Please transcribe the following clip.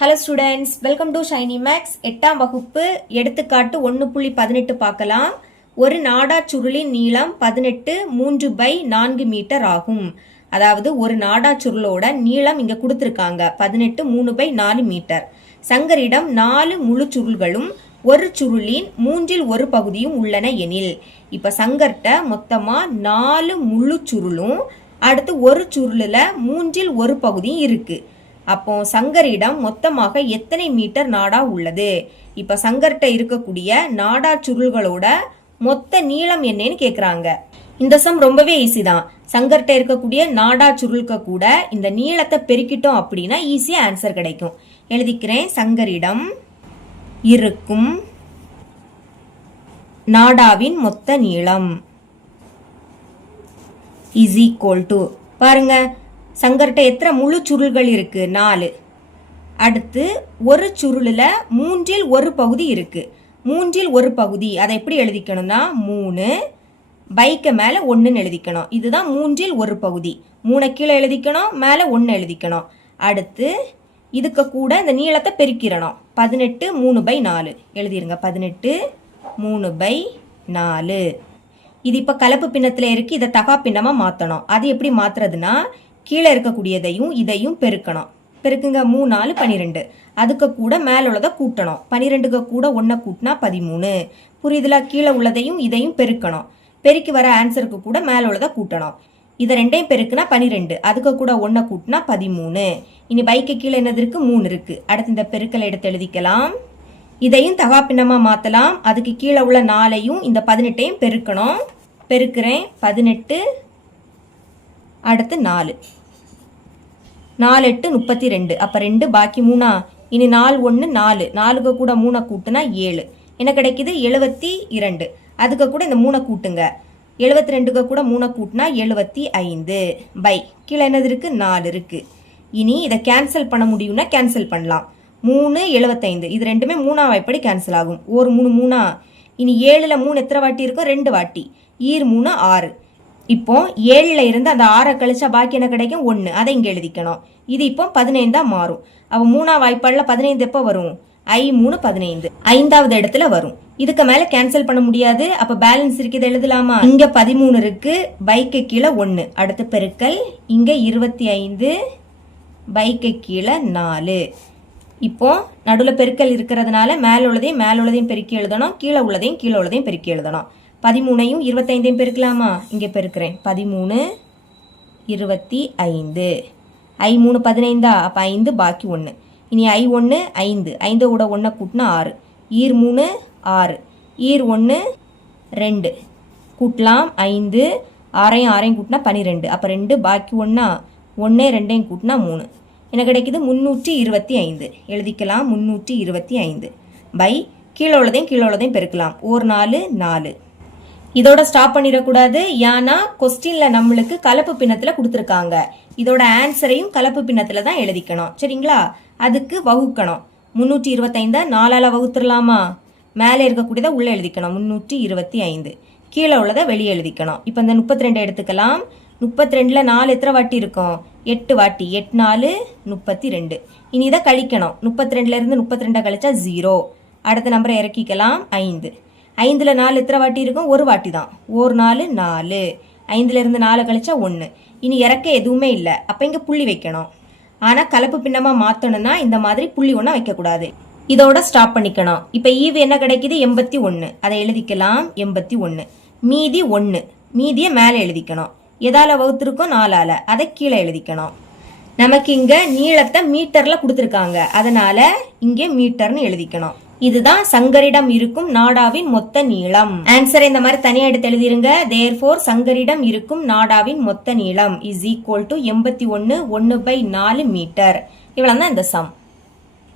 Hello students, welcome to Shiny Max. 8ஆம் வகுப்பு எடுத்துக்காட்டு 1.18 பார்க்கலாம். ஒரு நாடா சுருளின் நீளம் 18 3/4 மீட்டர் ஆகும். அதாவது ஒரு நாடா சுருளோட நீளம் இங்க கொடுத்துருக்காங்க 18 3/4 மீட்டர். சங்கரிடம் 4 முழு சுருள்களும் ஒரு சுருளின் 1/3 பகுதியும் உள்ளன எனில், இப்ப சங்கர்ட்ட மொத்தமா 4 முழு சுருளும் அடுத்து ஒரு சுருளுல 1/3 பகுதியும் இருக்கு. அப்போ சங்கரிடம் மொத்தமாக எத்தனை மீட்டர் நாடா உள்ளது? இப்ப சங்கர்கிட்ட இருக்கக்கூடிய நாடா சுருள்களோட மொத்த நீளம் என்னன்னு கேக்குறாங்க. இந்த சம் ரொம்பவே ஈஸி தான். சங்கர்கிட்ட இருக்கக்கூடிய நாடா சுருள்க கூட இந்த நீளத்தை பெருக்கிட்டோம் அப்படின்னா ஈஸியா ஆன்சர் கிடைக்கும். எழுதிக்கிறேன். சங்கரிடம் இருக்கும் நாடாவின் மொத்த நீளம் இஸ் ஈக்குவல் டு, பாருங்க சங்கர்கிட்ட எத்தனை முழு சுருள்கள் இருக்கு? 4. அடுத்து ஒரு சுருளுல 1/3 பகுதி இருக்கு. 1/3 பகுதி அதை எப்படி எழுதிக்கணும்னா 3 பைக்கு மேல 1ன்னு எழுதிக்கணும். இதுதான் 1/3 பகுதி. 3 கீழே எழுதிக்கணும், மேல 1 எழுதிக்கணும். அடுத்து இதுக்கு கூட இந்த நீளத்தை பெருக்கிறணும். 18 3/4 எழுதிருங்க. 18 3/4. இது இப்ப கலப்பு பின்னத்துல இருக்கு. இதை தகா பின்னமா மாத்தணும். அது எப்படி மாத்துறதுன்னா, கீழே இருக்கக்கூடியதையும் இதையும் பெருக்கணும். பெருக்குங்க. 3 4 12. அதுக்கு கூட மேல உள்ளதை கூட்டணும். 12க்கு கூட 1 கூட்டினா 13. புரியுதுல? கீழே உள்ளதையும் இதையும் பெருக்கணும். பெருக்கி வர ஆன்சருக்கு கூட மேல உள்ளதை கூட்டணும். இதை ரெண்டையும் பெருக்குனா 12. அதுக்கு கூட 1 கூட்டினா 13. இனி பைக்கு கீழே என்னது இருக்கு? 3 இருக்கு. அடுத்து இந்த பெருக்கலை எடுத்து எழுதிக்கலாம். இதையும் தகா பின்னமா மாத்தலாம். அதுக்கு கீழே உள்ள 4ஐயும் இந்த 18ஐயும் பெருக்கணும். பெருக்கிறேன். 18 அடுத்து 4 4 8 32. அப்ப 2 பாக்கி 3. இனி 4 1 4. 4க்கு கூட 3 கூட்டுனா 7. என்ன கிடைக்குது? 72. அதுக்கு கூட இந்த 3 கூட்டுங்க. 72க்கு கூட 3 கூட்டினா 75 பை கீழே என்னது இருக்கு? 4 இருக்கு. இனி இதை கேன்சல் பண்ண முடியும்னா கேன்சல் பண்ணலாம். 3 75. இது ரெண்டுமே 3ஆம் வாய்ப்படி கேன்சல் ஆகும். ஒரு 3 3. இனி 7ல 3 எத்தனை வாட்டி இருக்கும்? 2 வாட்டி. ஈர் 3 6. இப்போ 7ல இருந்து அந்த 6 கழிச்சா பாக்கி என்ன கிடைக்கும்? 1. அதை இங்க எழுதிக்கணும். இது இப்போ 15 மாறும். அப்ப 3ஆம் வாய்ப்பாடுல 15 எப்ப வரும்? I3 15 5வது இடத்துல வரும். இதுக்கு மேல கேன்சல் பண்ண முடியாது. அப்ப பேலன்ஸ் இருக்குது எழுதலாமா? இங்க 13 இருக்கு. பைக்கு கீழே 1. அடுத்து பெருக்கல். இங்க 25 பைக்கு கீழே 4. இப்போ நடுவுல பெருக்கல் இருக்கிறதுனால மேல உள்ளதையும் பெருக்கி எழுதணும். கீழே உள்ளதையும் பெருக்கி எழுதணும். 13ஐயும் 25ஐயும் பெருக்கலாமா? இங்க பெருக்கிறேன். 13 25. I3 15. அப்ப 5 பாக்கி 1. இனி I1 5. 5 கூட 1 கூட்டினா 6. ஈர் 3 6. ஈர் 1 2. கூட்டலாம். 5 6ஐயும் கூட்டினா 12. அப்ப 2 பாக்கி 1. 1 2ஐயும் கூட்டினா 3. என்ன கிடைக்குது? 325. எழுதிக்கலாம். 325 பை கீழே உள்ளதையும் பெருக்கலாம். 1 4 4. இதோட ஸ்டாப் பண்ணிடக்கூடாது. ஏன்னா கொஸ்டின்ல நம்மளுக்கு கலப்பு பின்னத்துல கொடுத்துருக்காங்க. இதோட ஆன்சரையும் கலப்பு பின்னத்துல தான் எழுதிக்கணும். சரிங்களா? அதுக்கு வகுக்கணும். 325 4ஆல வகுத்துடலாமா? மேலே இருக்கக்கூடியதை உள்ள எழுதிக்கணும். 325. கீழே உள்ளதை வெளியே எழுதிக்கணும். இப்போ இந்த 32 எடுத்துக்கலாம். 32ல 4 எத்தனை வாட்டி இருக்கும்? 8 வாட்டி. 8 4 32. இனி இதை கழிக்கணும். 32ல இருந்து 32 கழிச்சா 0. அடுத்த நம்பரை இறக்கிக்கலாம். 5. 5ல 4 எத்தனை வாட்டி இருக்கும்? ஒரு வாட்டி தான். 1 4 4. 5ல இருந்து 4 கழிச்சா 1. இனி இறக்க எதுவுமே இல்லை. அப்ப இங்க புள்ளி வைக்கணும். ஆனா கலப்பு பின்னமா மாத்தணும்னா இந்த மாதிரி புள்ளி ஒண்ணா வைக்க கூடாது. இதோட ஸ்டாப் பண்ணிக்கணும். இப்ப ஈவு என்ன கிடைக்குது? 81. அதை எழுதிக்கலாம். 81. மீதி 1. மீதியை மேல எழுதிக்கணும். எதால வகுத்திருக்கோம்? 4ஆல. அதை கீழே எழுதிக்கணும். நமக்கு இங்க நீளத்தை மீட்டர்ல கொடுத்துருக்காங்க. அதனால இங்க மீட்டர்னு எழுதிக்கணும். இதுதான் சங்கரிடம் இருக்கும் நாடாவின் மொத்த நீளம். ஆன்சரை இந்த மாதிரி தனியா எடுத்து எழுதிருங்க. therefore சங்கரிடம் இருக்கும் நாடாவின் மொத்த நீளம் இஸ் ஈக்குவல் டு 81 1/4 மீட்டர். இவ்வளவுதான் இந்த சம்.